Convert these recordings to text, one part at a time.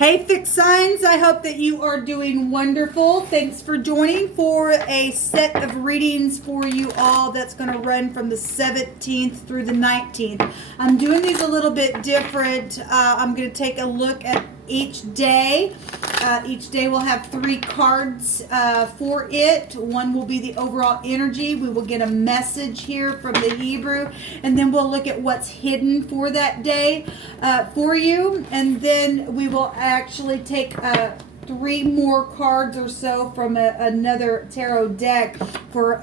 Hey, fixed signs, I hope that you are doing wonderful. Thanks for joining for a set of readings for you all that's going to run from the 17th through the 19th. I'm doing these a little bit different. I'm going to take a look at each day. Each day will have 3 cards for it. One will be the overall energy. We will get a message here from the Hebrew, and then we'll look at what's hidden for that day for you. And then we will actually take 3 more cards or so from another tarot deck for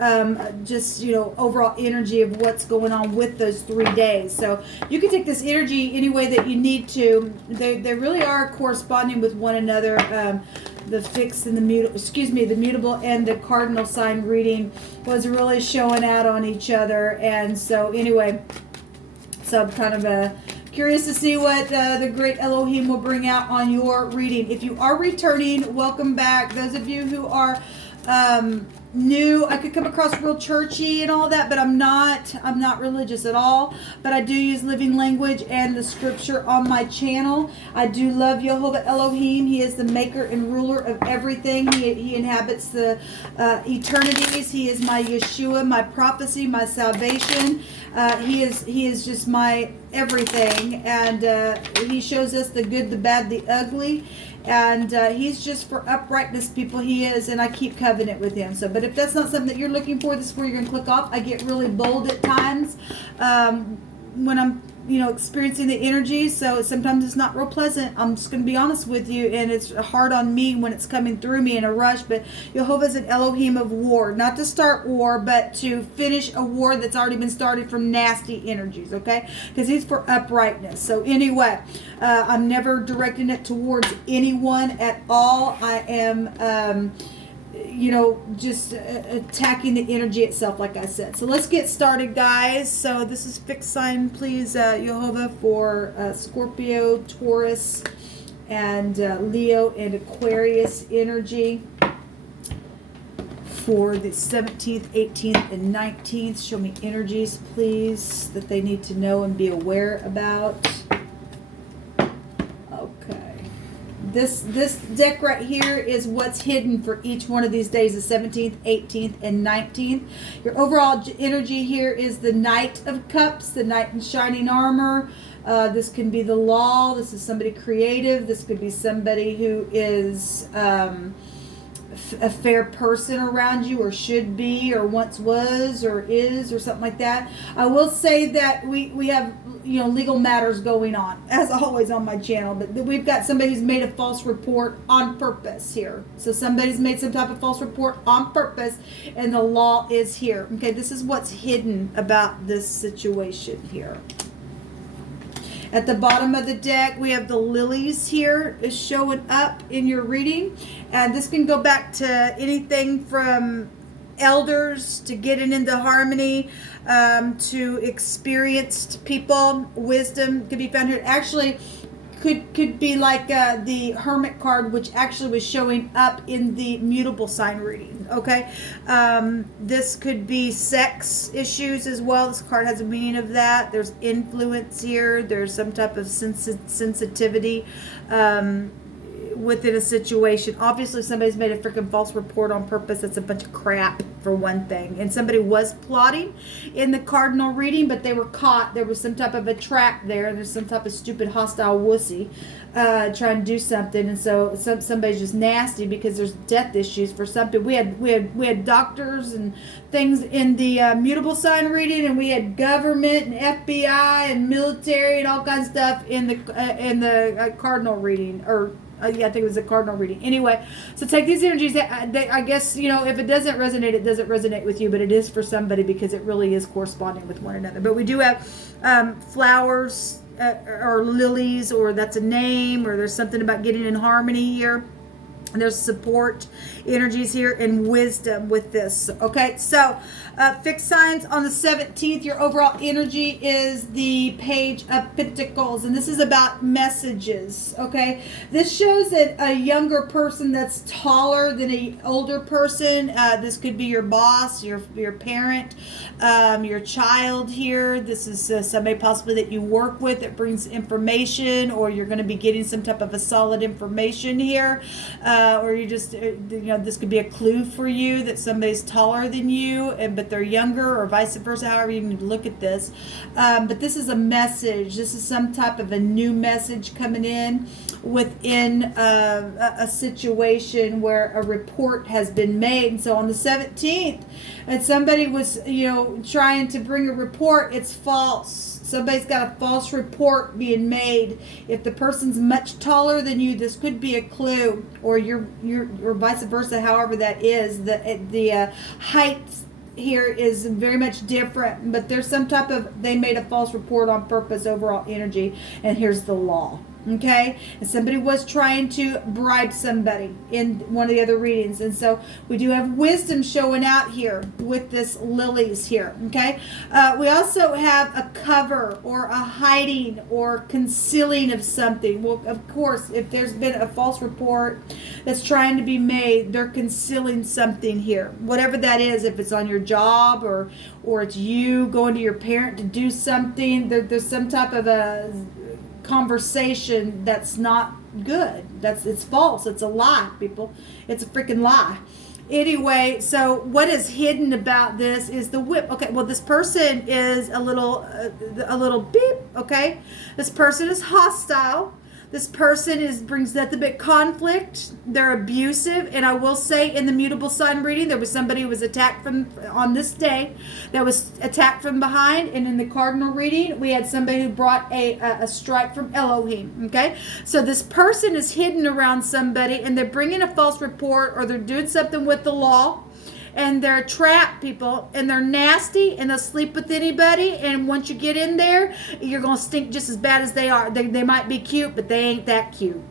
just, overall energy of what's going on with those 3 days. So you can take this energy any way that you need to. They really are corresponding with one another. The fixed and the mutable and the cardinal sign reading was really showing out on each other. And so anyway, so I'm kind of curious to see what the great Elohim will bring out on your reading. If you are returning, welcome back. Those of you who are new, I could come across real churchy and all that, but I'm not religious at all. But I do use living language and the scripture on my channel. I do love Jehovah Elohim. He is the maker and ruler of everything. He inhabits the eternities. He is my Yeshua, my prophecy, my salvation. He is just my everything, and he shows us the good, the bad, the ugly. And he's just for uprightness, people. He is, and I keep covenant with him. So, but if that's not something that you're looking for, this is where you're going to click off. I get really bold at times when I'm, experiencing the energy. So sometimes it's not real pleasant. I'm just going to be honest with you, and it's hard on me when it's coming through me in a rush. But Jehovah's an Elohim of war, not to start war, but to finish a war that's already been started from nasty energies. Okay, because he's for uprightness. So anyway, I'm never directing it towards anyone at all. I am just attacking the energy itself, like I said. So let's get started, guys. So this is fixed sign, please, Jehovah, for Scorpio, Taurus, and Leo and Aquarius energy for the 17th, 18th, and 19th. Show me energies, please, that they need to know and be aware about. This deck right here is what's hidden for each one of these days, the 17th, 18th, and 19th. Your overall energy here is the Knight of Cups, the Knight in shining armor. This can be the law. This is somebody creative. This could be somebody who is a fair person around you, or should be, or once was, or is, or something like that. I will say that we have legal matters going on, as always, on my channel, but we've got somebody who's made a false report on purpose here. So somebody's made some type of false report on purpose, and the law is here. Okay, this is what's hidden about this situation here. At the bottom of the deck, we have the lilies here is showing up in your reading. And this can go back to anything from elders to getting into harmony, to experienced people. Wisdom could be found here. Actually, could be like the Hermit card, which actually was showing up in the mutable sign reading. Okay, this could be sex issues as well. This card has a meaning of that. There's influence here. There's some type of sensitivity within a situation. Obviously, somebody's made a freaking false report on purpose. That's a bunch of crap, for one thing. And somebody was plotting in the cardinal reading, but they were caught. There was some type of a trap there. There's some type of stupid hostile wussy trying to do something. And so somebody's just nasty because there's death issues for something. We had doctors and things in the mutable sign reading, and we had government and FBI and military and all kinds of stuff in the cardinal reading, or I think it was a cardinal reading. Anyway, so take these energies. I guess, if it doesn't resonate, it doesn't resonate with you, but it is for somebody because it really is corresponding with one another. But we do have flowers or lilies, or that's a name, or there's something about getting in harmony here. There's support energies here and wisdom with this. Okay, so fixed signs on the 17th, your overall energy is the Page of Pentacles, and this is about messages. Okay, this shows that a younger person that's taller than an older person. This could be your boss, your parent, your child here. This is somebody possibly that you work with that brings information, or you're going to be getting some type of a solid information here. Or you just, this could be a clue for you that somebody's taller than you, but they're younger, or vice versa, however you need to look at this. But this is a message. This is some type of a new message coming in within a situation where a report has been made. And so on the 17th, and somebody was, trying to bring a report, it's false. Somebody's got a false report being made. If the person's much taller than you, this could be a clue, or or vice versa. However that is, the height here is very much different. But there's some type of, they made a false report on purpose, overall energy, and here's the law. Okay, and somebody was trying to bribe somebody in one of the other readings, and so we do have wisdom showing out here with this lilies here. Okay, we also have a cover or a hiding or concealing of something. Well, of course, if there's been a false report that's trying to be made, they're concealing something here, whatever that is. If it's on your job, or it's you going to your parent to do something, there's some type of a conversation that's not good. It's false. It's a lie, people. It's a freaking lie. Anyway, so what is hidden about this is the whip. Okay, well, this person is a little beep. Okay, this person is hostile. This person brings nothing but conflict. They're abusive. And I will say, in the mutable sign reading, there was somebody who was attacked on this day that was attacked from behind. And in the cardinal reading, we had somebody who brought a strike from Elohim. Okay, so this person is hidden around somebody, and they're bringing a false report, or they're doing something with the law. And they're trapped, people, and they're nasty, and they'll sleep with anybody. And once you get in there, you're going to stink just as bad as they are. They might be cute, but they ain't that cute.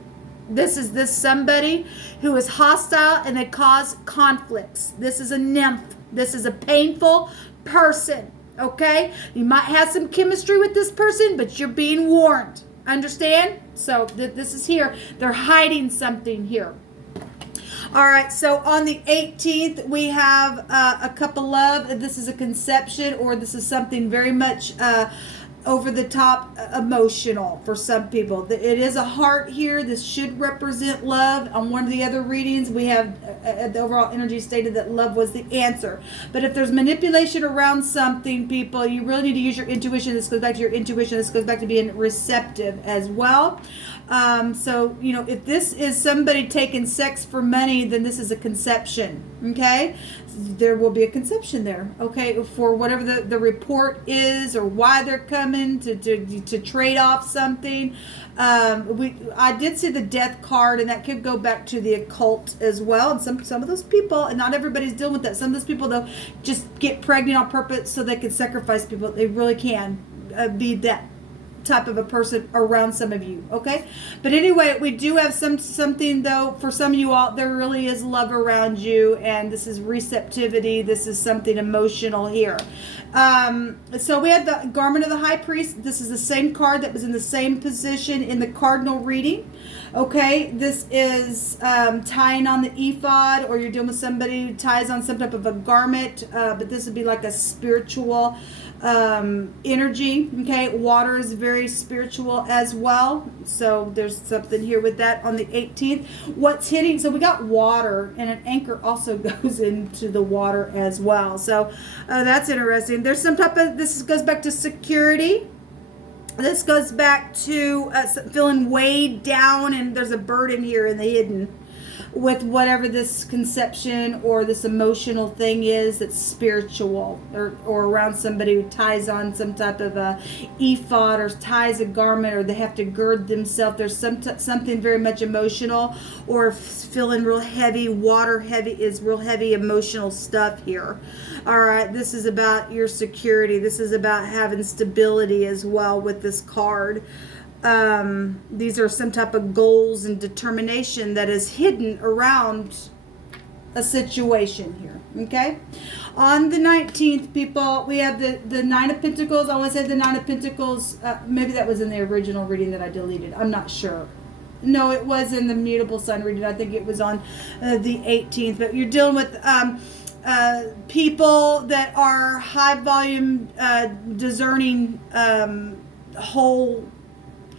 This is somebody who is hostile, and they cause conflicts. This is a nymph. This is a painful person, okay? You might have some chemistry with this person, but you're being warned. Understand? So this is here. They're hiding something here. All right, so on the 18th, we have a cup of love. This is a conception, or this is something very much over the top emotional for some people. It is a heart here. This should represent love. On one of the other readings, we have the overall energy stated that love was the answer. But if there's manipulation around something, people, you really need to use your intuition. This goes back to your intuition. This goes back to being receptive as well. So, if this is somebody taking sex for money, then this is a conception, okay? There will be a conception there, okay, for whatever the report is, or why they're coming to trade off something. I did see the death card, and that could go back to the occult as well. And some of those people, and not everybody's dealing with that. Some of those people, though, just get pregnant on purpose so they can sacrifice people. They really can be that type of a person around some of you, okay? But anyway, we do have something though for some of you all. There really is love around you, and this is receptivity. This is something emotional here. So we had the garment of the high priest. This is the same card that was in the same position in the cardinal reading. Okay, this is tying on the ephod, or you're dealing with somebody who ties on some type of a garment, but this would be like a spiritual energy. Okay, water is very spiritual as well, so there's something here with that on the 18th. What's hitting, so we got water, and an anchor also goes into the water as well, so that's interesting. There's some type of, this goes back to security. This goes back to feeling weighed down, and there's a burden here in the hidden with whatever this conception or this emotional thing is that's spiritual, or around somebody who ties on some type of a ephod, or ties a garment, or they have to gird themselves. There's something very much emotional, or feeling real heavy. Water heavy is real heavy emotional stuff here. All right, this is about your security. This is about having stability as well with this card. These are some type of goals and determination that is hidden around a situation here. Okay, on the 19th, people, we have the Nine of Pentacles. I always said the Nine of Pentacles. Maybe that was in the original reading that I deleted. I'm not sure. No, it was in the Mutable Sun reading. I think it was on the 18th. But you're dealing with people that are high volume, discerning, whole,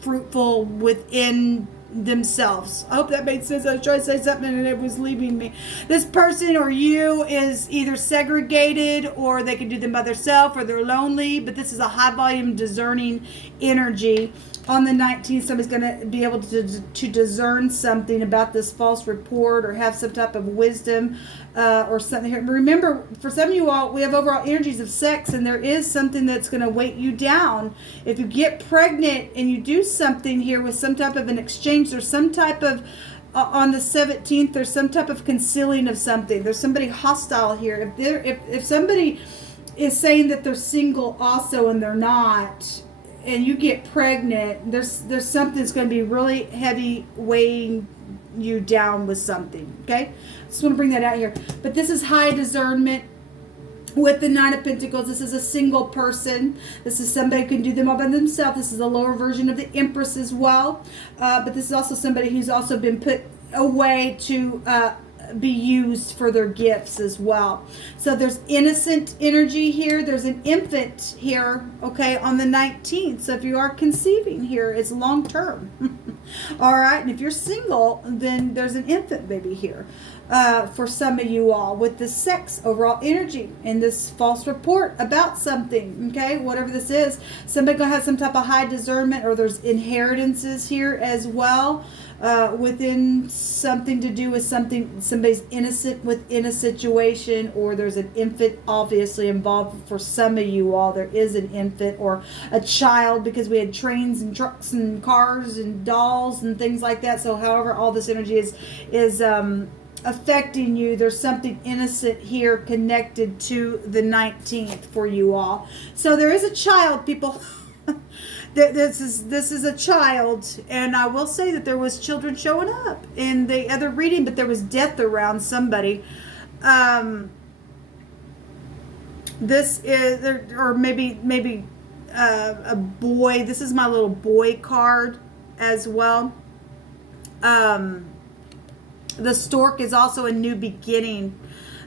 fruitful within themselves. I hope that made sense. I was trying to say something and it was leaving me. This person or you is either segregated, or they can do them by themselves, or they're lonely, but this is a high volume discerning energy. On the 19th, somebody's going to be able to discern something about this false report, or have some type of wisdom or something here. Remember, for some of you all, we have overall energies of sex, and there is something that's going to weight you down. If you get pregnant and you do something here with some type of an exchange, there's some type of, on the 17th, there's some type of concealing of something. There's somebody hostile here. If somebody is saying that they're single also and they're not, and you get pregnant, there's something that's going to be really heavy, weighing you down with something. Okay, just want to bring that out here. But this is high discernment with the Nine of Pentacles. This is a single person. This is somebody who can do them all by themselves. This is a lower version of the Empress as well. But this is also somebody who's also been put away to be used for their gifts as well. So there's innocent energy here. There's an infant here, okay, on the 19th. So if you are conceiving here, it's long term. All right. And if you're single, then there's an infant baby here for some of you all with the sex overall energy and this false report about something. Okay. Whatever this is, somebody gonna have some type of high discernment, or there's inheritances here as well. Within something to do with somebody's innocent within a situation, or there's an infant obviously involved for some of you all. There is an infant or a child, because we had trains and trucks and cars and dolls and things like that. So however all this energy is affecting you, there's something innocent here connected to the 19th for you all. So there is a child, people. This is a child, and I will say that there was children showing up in the other reading, but there was death around somebody. This is, or maybe a boy. This is my little boy card as well. The stork is also a new beginning.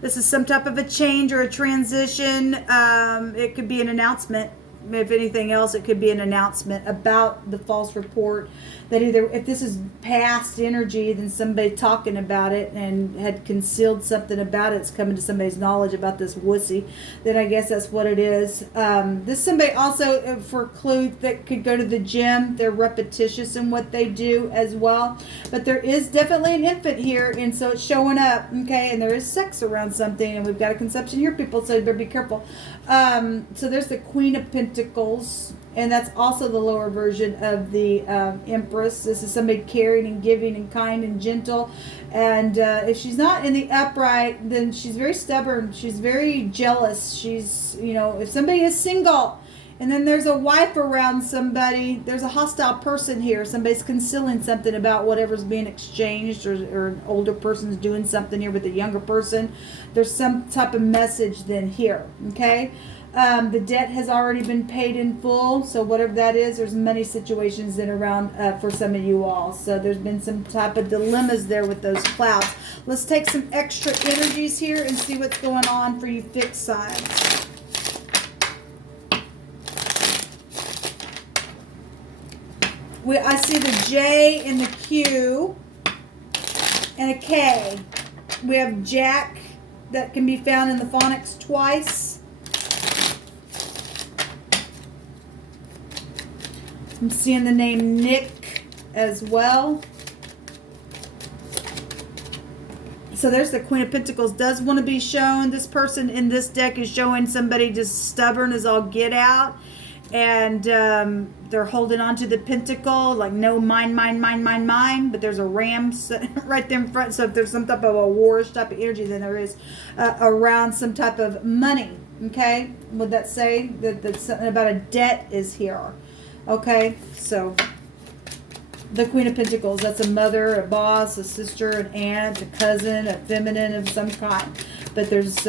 This is some type of a change or a transition. It could be an announcement. If anything else, it could be an announcement about the false report, that either, if this is past energy, then somebody talking about it and had concealed something about it, it's coming to somebody's knowledge about this wussy, then I guess that's what it is. This somebody also, for clue, that could go to the gym. They're repetitious in what they do as well, but there is definitely an infant here, and so it's showing up. Okay, and there is sex around something, and we've got a conception here, people, so you better be careful. So there's the Queen of Pentacles, and that's also the lower version of the Empress. This is somebody caring and giving and kind and gentle. And if she's not in the upright, then she's very stubborn. She's very jealous. She's, if somebody is single and then there's a wife around somebody, there's a hostile person here. Somebody's concealing something about whatever's being exchanged, or an older person's doing something here with a younger person. There's some type of message then here, okay? The debt has already been paid in full, so whatever that is, there's many situations in around for some of you all. So there's been some type of dilemmas there with those clouds. Let's take some extra energies here and see what's going on for you fixed signs. I see the J and the Q and a K. We have Jack that can be found in the phonics twice. I'm seeing the name Nick as well. So there's the Queen of Pentacles. Does want to be shown. This person in this deck is showing somebody just stubborn as all get out. And they're holding on to the pentacle, like no mine. But there's a ram right there in front. So if there's some type of a warish type of energy, then there is around some type of money. Okay, would that say that something about a debt is here? Okay, so The Queen of Pentacles. That's a mother, a boss, a sister, an aunt, a cousin, a feminine of some kind. But there's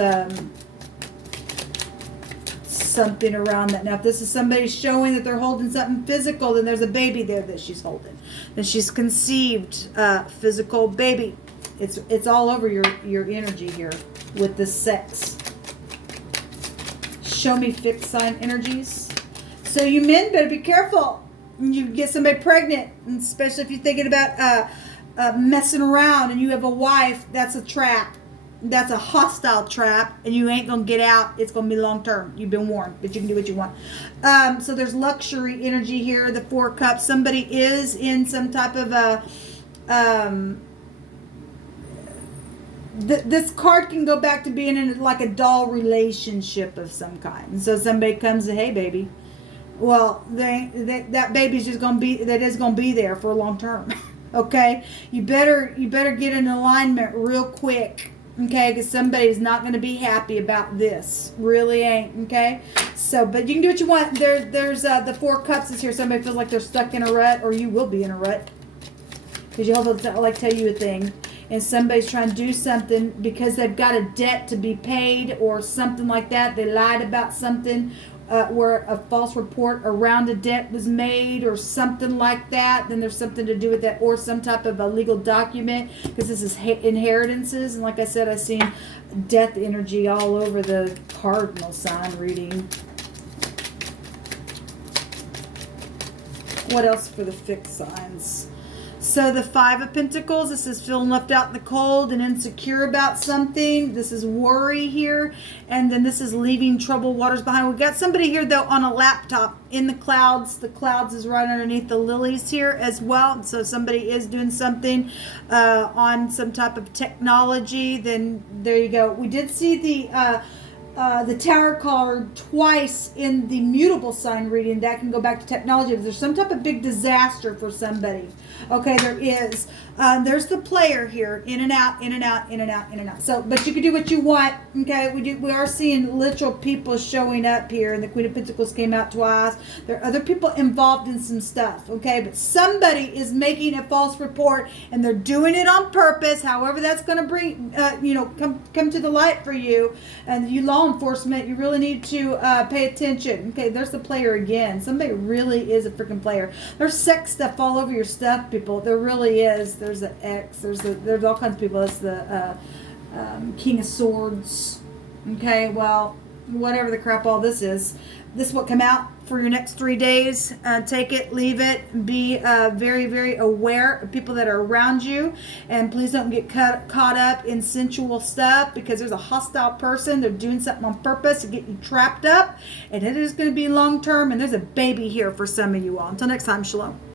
something around that. Now, if this is somebody showing that they're holding something physical, then there's a baby there that she's holding. Then she's conceived physical baby. It's all over your energy here with the sex. Show me fixed sign energies. So you men better be careful. You get somebody pregnant, especially if you're thinking about messing around and you have a wife. That's a trap. That's a hostile trap, and you ain't gonna get out. It's gonna be long term. You've been warned, but you can do what you want. So there's luxury energy here. The Four of Cups. Somebody is in some type of a. This card can go back to being in like a doll relationship of some kind. So somebody comes and, hey, baby. Well, that baby's just gonna be there for a long term. Okay, you better get in alignment real quick. Okay, because somebody's not gonna be happy about this. Really ain't. Okay, so but you can do what you want. There's the Four of Cups is here. Somebody feels like they're stuck in a rut, or you will be in a rut because you hold to tell you a thing. And somebody's trying to do something because they've got a debt to be paid or something like that. They lied about something. Where a false report around a debt was made or something like that, then there's something to do with that, or some type of a legal document, because this is inheritances. And like I said, I've seen death energy all over the cardinal sign reading. What else for the fixed signs? So the Five of Pentacles, this is feeling left out in the cold and insecure about something. This is worry here. And then this is leaving troubled waters behind. We've got somebody here, though, on a laptop in the clouds. The clouds is right underneath the lilies here as well. So somebody is doing something on some type of technology. Then there you go. We did see the Tower card twice in the mutable sign reading. That can go back to technology. There's some type of big disaster for somebody. Okay, there is. There's the player here, in and out, in and out, in and out, in and out. So, but you can do what you want. Okay, we are seeing literal people showing up here, and the Queen of Pentacles came out twice. There are other people involved in some stuff. Okay, but somebody is making a false report, and they're doing it on purpose. However, that's going to bring, come to the light for you, and you law enforcement. You really need to pay attention. Okay, there's the player again. Somebody really is a freaking player. There's sex stuff all over your stuff, people. There really is. There's an X. There's all kinds of people. That's the King of Swords. Okay, well, whatever the crap all this is. This is what come out for your next 3 days. Take it, leave it. Be very, very aware of people that are around you. And please don't get caught up in sensual stuff, because there's a hostile person. They're doing something on purpose to get you trapped up. And it is going to be long term. And there's a baby here for some of you all. Until next time, shalom.